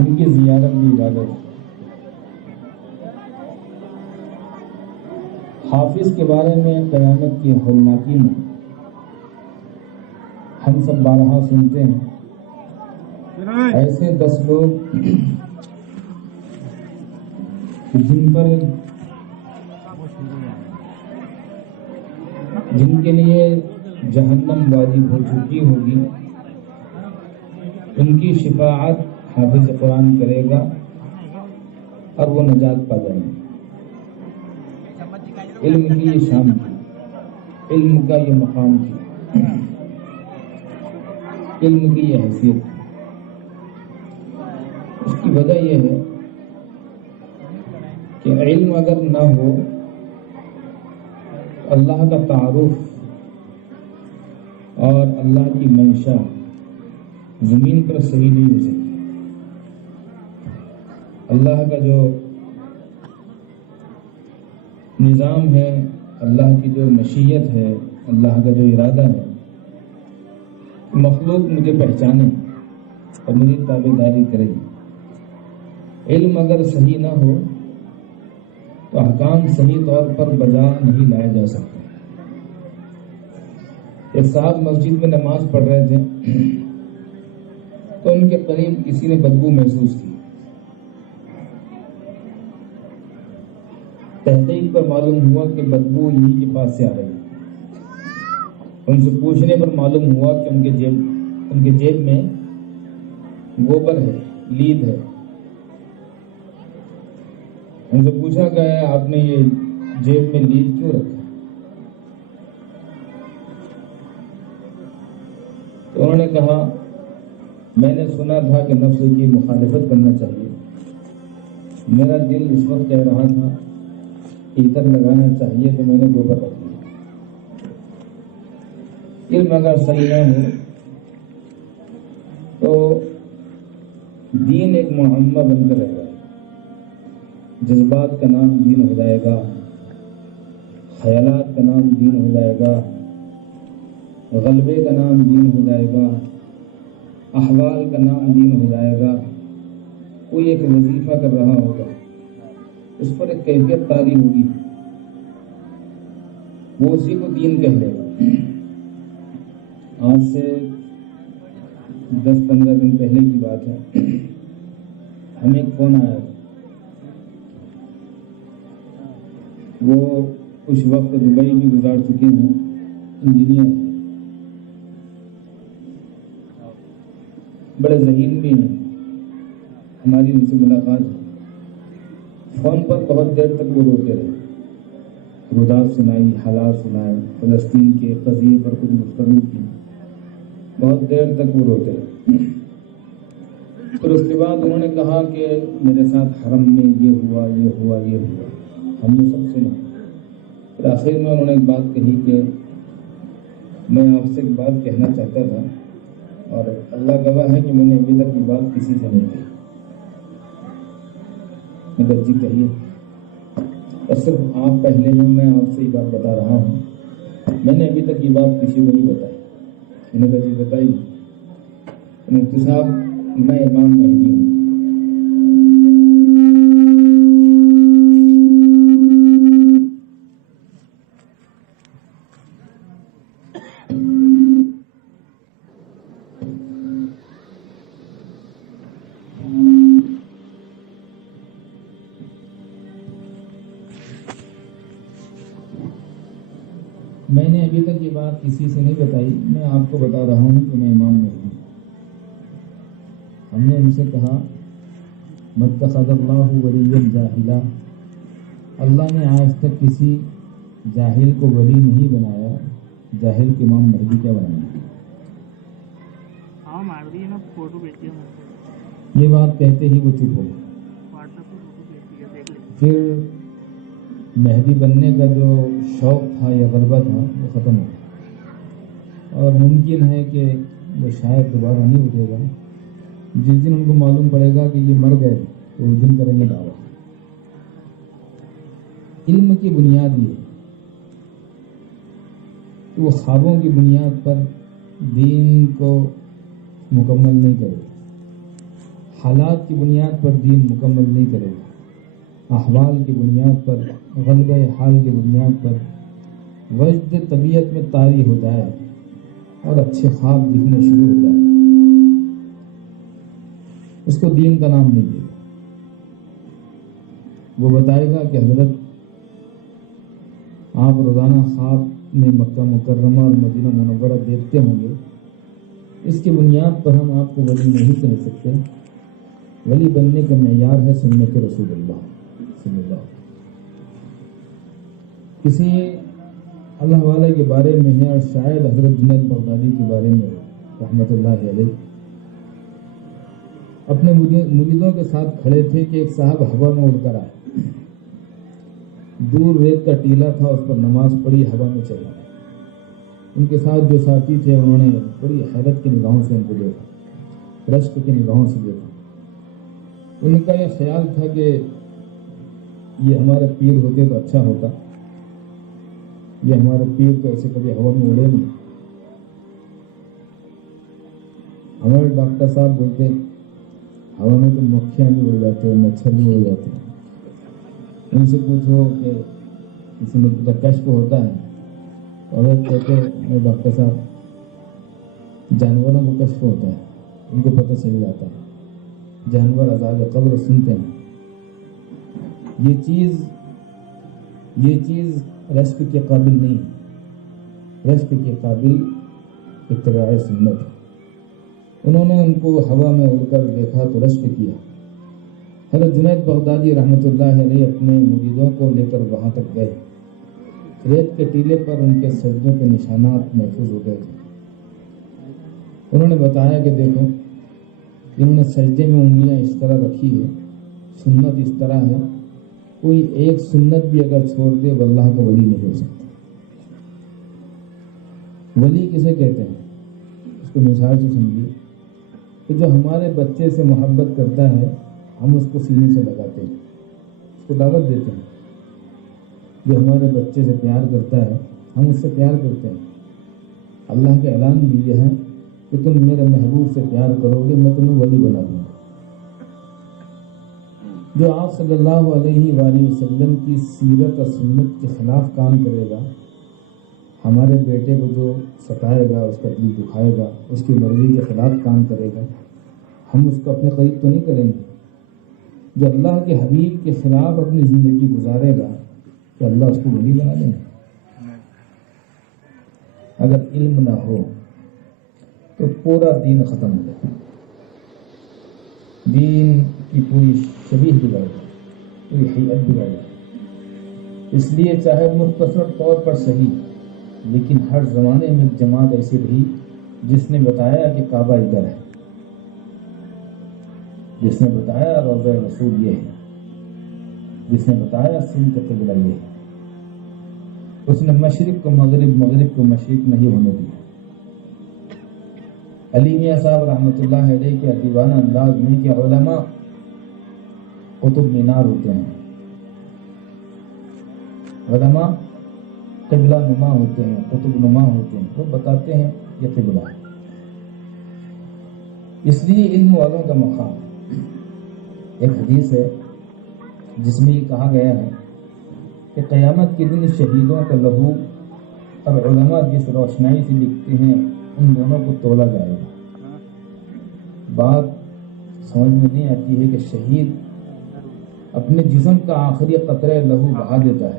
ان کی زیارت بھی عبادت ہے۔ حافظ کے بارے میں قیامت کی ہولناکی میں ہم سب بارہا سنتے ہیں، ایسے 10 لوگ جن کے لیے جہنم واجب ہو چکی ہوگی، ان کی شفاعت حافظ قرآن کرے گا اور وہ نجات پا جائیں گے۔ علم کی یہ شان تھی، علم کا یہ مقام تھی، علم کی یہ حیثیت تھی۔ اس کی وجہ یہ ہے کہ علم اگر نہ ہو، اللہ کا تعارف اور اللہ کی منشا زمین پر صحیح نہیں ہو سکتی۔ اللہ کا جو نظام ہے، اللہ کی جو مشیت ہے، اللہ کا جو ارادہ ہے، مخلوق مجھے پہچانے اور میری تابعداری کرے گی۔ علم اگر صحیح نہ ہو تو احکام صحیح طور پر بجا نہیں لائے جا سکتے۔ ایک صاحب مسجد میں نماز پڑھ رہے تھے تو ان کے قریب کسی نے بدبو محسوس کی۔ تحقیق پر معلوم ہوا کہ بدبو انہی کے پاس سے آ رہی ہے۔ ان سے پوچھنے پر معلوم ہوا کہ ان کے جیب میں گوبر ہے، لید ہے۔ ان سے پوچھا گیا، آپ نے یہ جیب میں لید کیوں رکھا؟ تو انہوں نے کہا، میں نے سنا تھا کہ نفس کی مخالفت کرنا چاہیے، میرا دل اس وقت کہہ رہا تھا عطر لگانا چاہیے تو میں نے گوبر رکھ دیا۔ علم اگر صحیح نہ ہو تو دین ایک معمہ بن کر رہے گا، جذبات کا نام دین ہو جائے گا، خیالات کا نام دین ہو جائے گا، غلبے کا نام دین ہو جائے گا، احوال کا نام دین ہو جائے گا۔ کوئی ایک وظیفہ کر رہا ہوگا، اس پر ایک کیفیت طاری ہوگی، وہ اسی کو دین کہہ لے گا۔ آج سے 10-15 دن پہلے کی بات ہے، ہمیں ایک فون آیا تھا۔ وہ کچھ وقت دبئی بھی گزار چکے ہیں، انجینئر ہیں، بڑے ذہین بھی ہیں۔ ہماری ان سے ملاقات ہے، فون پر بہت دیر تک وہ روتے رہے، رودات سنائی، حالات سنائے، فلسطین کے قضیے پر کچھ گفتگو کی، بہت دیر تک وہ روتے رہے۔ پھر اس کے بعد انہوں نے کہا کہ میرے ساتھ حرم میں یہ ہوا، یہ ہوا، یہ ہوا، ہم نے سب سنا۔ پھر آخر میں انہوں نے ایک بات کہی کہ میں آپ سے ایک بات کہنا چاہتا تھا، اور اللہ گواہ ہے کہ میں نے ابھی تک یہ بات کسی سے نہیں کہی۔ میں کہا جی کہیے، اور صرف آپ پہلے ہیں، میں آپ سے یہ بات بتا رہا ہوں، میں نے ابھی تک یہ بات کسی کو نہیں بتائی۔ میں نے کہا جی بتائیے۔ مفتی صاحب، میں امام مہدی ہوں۔ میں نے ابھی تک یہ بات کسی سے نہیں بتائی، میں آپ کو بتا رہا ہوں کہ میں امام مہدی ہوں۔ ہم نے ان سے کہا، متخذ اللہ ولیا جاہلا، اللہ نے آج تک کسی جاہل کو ولی نہیں بنایا، جاہل کے امام مہدی کیا بنائیں گے؟ یہ بات کہتے ہی وہ چپ ہو گئے۔ پھر مہدی بننے کا جو شوق تھا یا غلبہ تھا وہ ختم ہو گیا، اور ممکن ہے کہ وہ شاید دوبارہ نہیں اٹھے گا۔ جس دن ان کو معلوم پڑے گا کہ یہ مر گئے تو اس دن کریں گے دعویٰ۔ علم کی بنیاد یہ کہ وہ خوابوں کی بنیاد پر دین کو مکمل نہیں کرے، حالات کی بنیاد پر دین مکمل نہیں کرے گا، احوال کی بنیاد پر، غلبہ حال کی بنیاد پر وجد طبیعت میں طاری ہو جائے اور اچھے خواب دکھنے شروع ہو جائے، اس کو دین کا نام نہیں دے گا۔ وہ بتائے گا کہ حضرت آپ روزانہ خواب میں مکہ مکرمہ اور مدینہ منورہ دیکھتے ہوں گے، اس کی بنیاد پر ہم آپ کو ولی نہیں کہہ سکتے۔ ولی بننے کا معیار ہے سنت رسول اللہ صلی اللہ علیہ وسلم۔ کسی اللہ والے کے بارے میں ہے، اور شاید حضرت جنید بغدادی کے بارے میں رحمۃ اللہ علیہ اپنے مریدوں کے ساتھ کھڑے تھے کہ ایک صاحب ہوا میں اڑ کر آئے، دور ریت کا ٹیلا تھا، اس پر نماز پڑھی، ہوا میں چلا۔ ان کے ساتھ جو ساتھی تھے انہوں نے بڑی حیرت کی نگاہوں سے ان کو دیکھا، رشک کی نگاہوں سے دیکھا۔ ان کا یہ خیال تھا کہ یہ ہمارے پیر ہوتے تو اچھا ہوتا، یہ ہمارے پیر تو ایسے کبھی ہوا میں اڑے نہیں۔ ہمارے ڈاکٹر صاحب بولتے ہوا میں تو مکھیاں بھی اڑ جاتے ہیں، مچھر بھی اڑ جاتے ہیں۔ ان سے پوچھو کہ کسی میں کشف ہوتا ہے، اور کہتے ڈاکٹر صاحب جانوروں کو کشف ہوتا ہے، ان کو پتہ چل جاتا ہے، جانور عذاب قبر سنتے ہیں۔ یہ چیز رشک کے قابل نہیں، رشک کے قابل اتباع سنت ہے۔ انہوں نے ان کو ہوا میں اڑ کر دیکھا تو رشک کیا۔ حضرت جنید بغدادی رحمۃ اللہ علیہ اپنے مریدوں کو لے کر وہاں تک گئے، ریت کے ٹیلے پر ان کے سجدوں کے نشانات محفوظ ہو گئے تھے۔ انہوں نے بتایا کہ دیکھو انہوں نے سجدے میں انگلیاں اس طرح رکھی ہے، سنت اس طرح ہے، کوئی ایک سنت بھی اگر چھوڑ دے وہ اللہ کا ولی نہیں ہو سکتا۔ ولی کسے کہتے ہیں؟ اس کو مثال سے سمجھیے کہ جو ہمارے بچے سے محبت کرتا ہے ہم اس کو سینے سے لگاتے ہیں، اس کو دعوت دیتے ہیں۔ جو ہمارے بچے سے پیار کرتا ہے ہم اس سے پیار کرتے ہیں۔ اللہ کا اعلان بھی یہ ہے کہ تم میرے محبوب سے پیار کرو گے میں تمہیں ولی بنا دوں گا۔ جو آپ صلی اللہ علیہ وآلہ وسلم کی سیرت اور سنت کے خلاف کام کرے گا، ہمارے بیٹے کو جو ستائے گا، اس کا دل دکھائے گا، اس کی مرضی کے خلاف کام کرے گا، ہم اس کو اپنے قریب تو نہیں کریں گے۔ جو اللہ کے حبیب کے خلاف اپنی زندگی گزارے گا تو اللہ اس کو ولی بنا دیں گے۔ اگر علم نہ ہو تو پورا دین ختم ہو جائے، دین کی پوری شبیہ بگڑ جائے، پوری حیت بگڑ جائے۔ اس لیے چاہے مختصر طور پر صحیح، لیکن ہر زمانے میں ایک جماعت ایسی رہی جس نے بتایا کہ کعبہ ادھر ہے، جس نے بتایا روضہ رسول یہ ہے، جس نے بتایا سمت قبلہ یہ ہے۔ اس نے مشرق کو مغرب، مغرب کو مشرق نہیں ہونے دیا۔ علی میاں صاحب رحمۃ اللہ علیہ کے ادیبانہ انداز میں کہ علماء قطب مینار ہوتے ہیں، علماء قبلہ نما ہوتے ہیں، قطب نما ہوتے ہیں، وہ بتاتے ہیں یہ قبلہ ہے۔ اس لیے علم والوں کا مقام، ایک حدیث ہے جس میں یہ کہا گیا ہے کہ قیامت کے دن شہیدوں کا لہو اور علماء جس روشنائی سے لکھتے ہیں ان دونوں کو تولا جائے گا۔ بات سمجھ میں نہیں آتی ہے کہ شہید اپنے جسم کا آخری قطرہ لہو بہا دیتا ہے،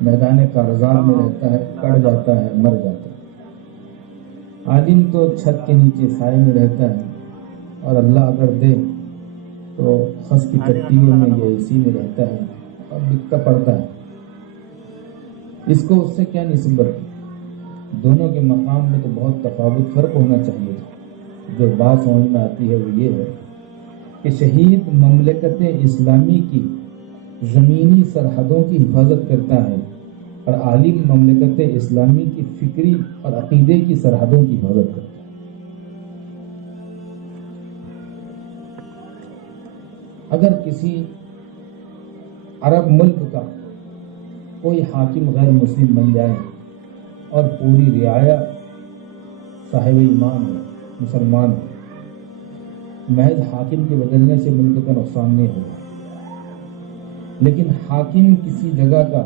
میدان کارزار میں رہتا ہے، کٹ جاتا ہے، مر جاتا ہے۔ عالم تو چھت کے نیچے سائے میں رہتا ہے، اور اللہ اگر دے تو خس کی چٹیوں میں یا اسی میں رہتا ہے اور بکتا پڑتا ہے۔ اس کو اس سے کیا نسبت؟ دونوں کے مقام میں تو بہت تفاوت، فرق ہونا چاہیے تھا۔ جو بات سمجھ میں آتی ہے وہ یہ ہے کہ شہید مملکت اسلامی کی زمینی سرحدوں کی حفاظت کرتا ہے، اور عالم مملکت اسلامی کی فکری اور عقیدے کی سرحدوں کی حفاظت کرتا ہے۔ اگر کسی عرب ملک کا کوئی حاکم غیر مسلم بن جائے اور پوری رعایا صاحب ایمان ہے، مسلمان ہے، محض حاکم کے بدلنے سے ملک کا نقصان نہیں ہوگا، لیکن حاکم کسی جگہ کا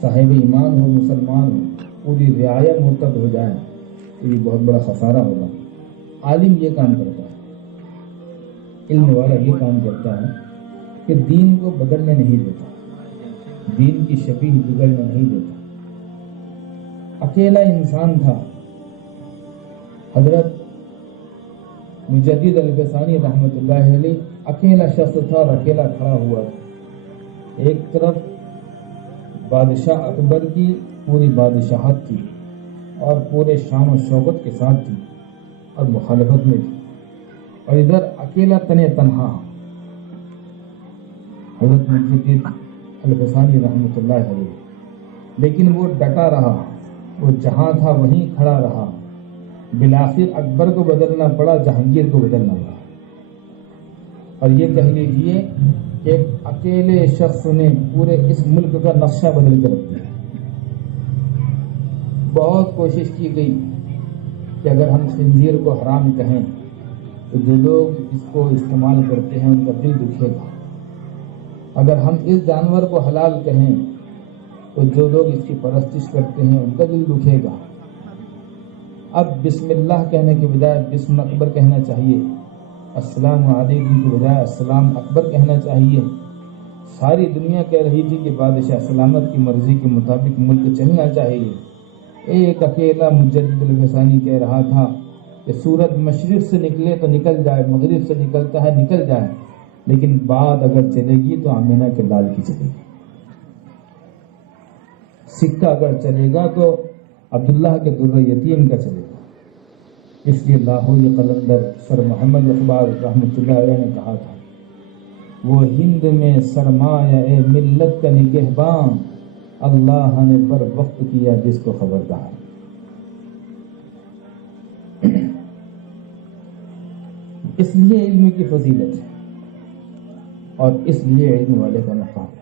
صاحب ایمان ہو، مسلمان ہو، پوری رعایا مرتد ہو جائے تو یہ بہت بڑا خسارہ ہوگا۔ عالم یہ کام کرتا ہے، علم والا یہ کام کرتا ہے کہ دین کو بدلنے نہیں دیتا، دین کی شبیہ بگڑنے نہیں دیتا۔ اکیلا انسان تھا، حضرت مجدد الفسانی رحمۃ اللہ علیہ اکیلا شخص تھا اور اکیلا کھڑا ہوا تھا۔ ایک طرف بادشاہ اکبر کی پوری بادشاہت تھی اور پورے شان و شوکت کے ساتھ تھی اور مخالفت میں تھی، اور ادھر اکیلا تنہا حضرت مجدد الفسانی رحمۃ اللہ علیہ، لیکن وہ ڈٹا رہا، وہ جہاں تھا وہیں کھڑا رہا۔ بالآخر اکبر کو بدلنا پڑا، جہانگیر کو بدلنا پڑا، اور یہ کہہ لیجیے کہ ایک اکیلے شخص نے پورے اس ملک کا نقشہ بدل کر رکھ دیا۔ بہت کوشش کی گئی کہ اگر ہم خنزیر کو حرام کہیں تو جو لوگ اس کو استعمال کرتے ہیں ان کا دل دکھے گا، اگر ہم اس جانور کو حلال کہیں تو جو لوگ اس کی پرستش کرتے ہیں ان کا دل دکھے گا۔ اب بسم اللہ کہنے کے بجائے بسم اکبر کہنا چاہیے، السلام علیکم کے بجائے السلام اکبر کہنا چاہیے۔ ساری دنیا کہہ رہی تھی کہ بادشاہ سلامت کی مرضی کے مطابق ملک چلنا چاہیے، ایک اکیلا مجدد الفسانی کہہ رہا تھا کہ سورج مشرق سے نکلے تو نکل جائے، مغرب سے نکلتا ہے نکل جائے، لیکن بات اگر چلے گی تو آمینہ کے لال کی چلے گی، سکہ اگر چلے گا تو عبداللہ کے در یتیم کا چلے گا۔ اس لیے لاہوری قلندر سر محمد اقبال رحمۃ اللہ علیہ نے کہا تھا، وہ ہند میں سرمایہ ملت کا نگہباں، اللہ نے بر وقت کیا جس کو خبردار۔ اس لیے علم کی فضیلت ہے اور اس لیے علم والے کا مقام ہے۔